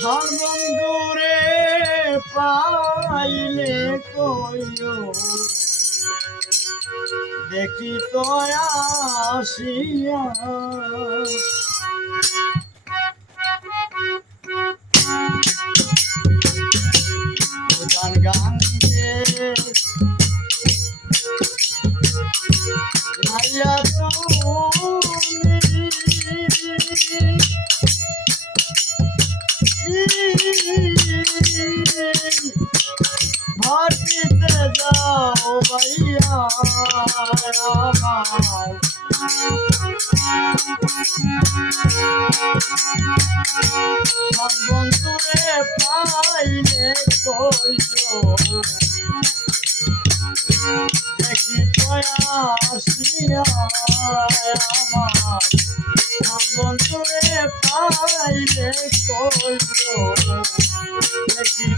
বন্ধুরে পাইলে কইও দেখি তো আসিয়া গান গান ভাইয়া ভাটিতে যাও ভাইয়া বন্ধুরে পাইলে কইও দেখি আসিয়া আমার বন্ধুরে পাইলে কইও দেখি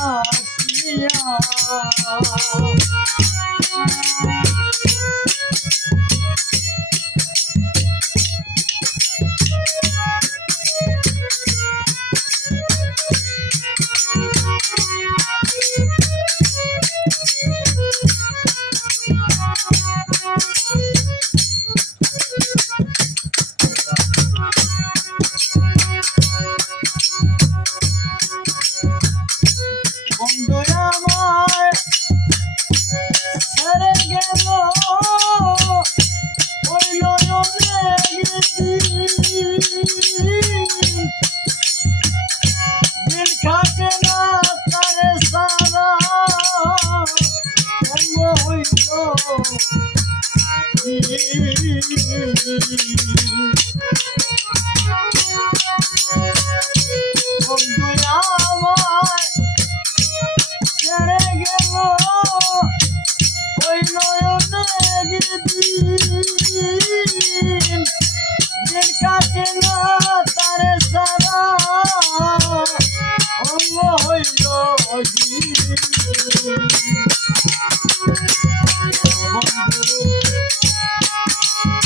আসিয়া বন্ধু আমার ছেড়ে গেল ওই নয়নের দিন কাটে না তারে সারা অঙ্গ হইল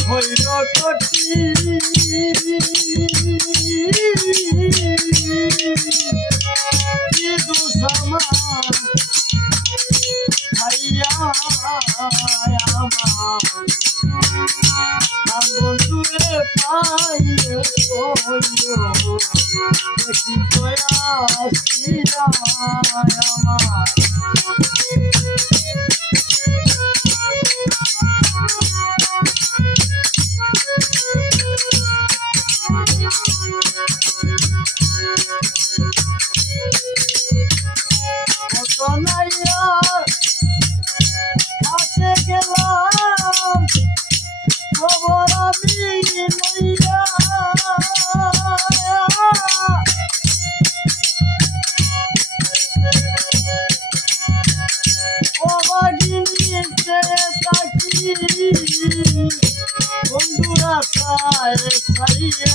হইল কটি দুঃসমান ভাইয়া আমার বন্ধুরে পাইলে কইও দেখি আসিয়া আমার কাছে গেলাম খবর আমি লইয়া অবাগিনীতে তাকি বন্ধুরা চায় ছাইয়া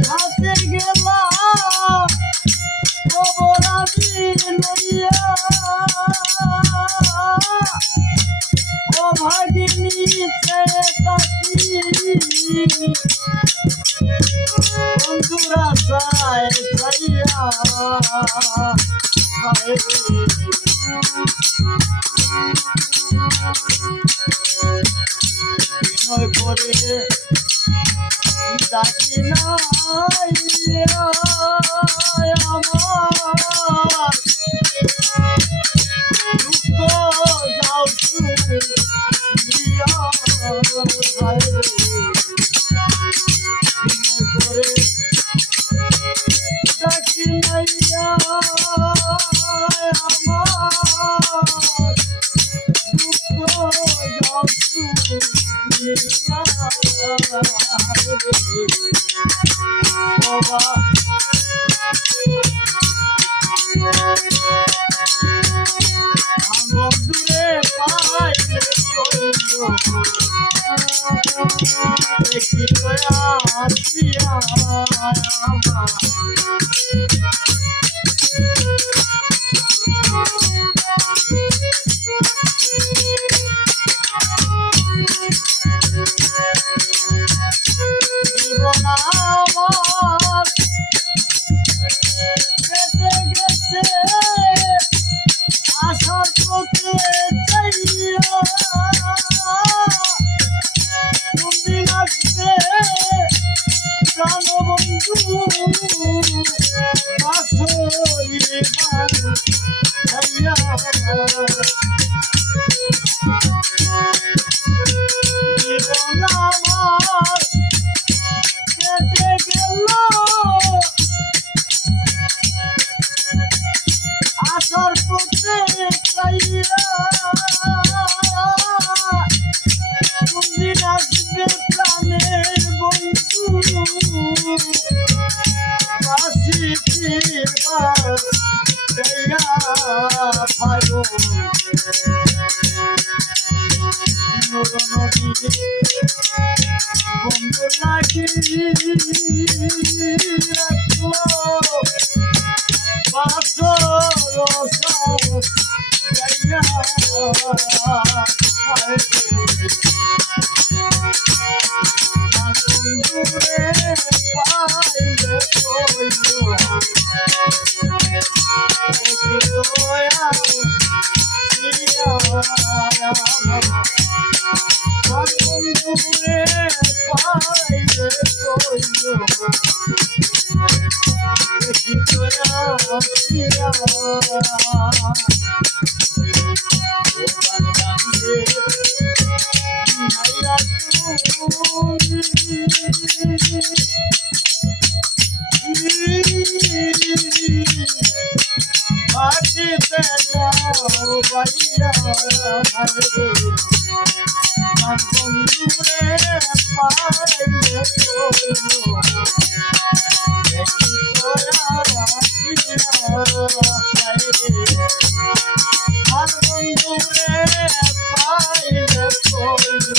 কাছে গেলাম খবর আমি লইয়া অভাগিনী তাকি বন্ধুরা চায় ছাইয়া করে ডাকি নাই আমার দুঃখ যাও করে ডাকি নাই আমার দুঃখ যাও বন্ধুরে পাইলে দেখি আসিয়া আমার জীবন আমার কেটে গেল আসার পথে চাইয়া তুমি আসবে প্রাণের বন্ধু বাসি ফিরবার চাইয়া পারো নূর নবী বন্ধু লাগি রাখলো মাটিতে যাও বাইয়া বন্ধুরে পাইলে কইল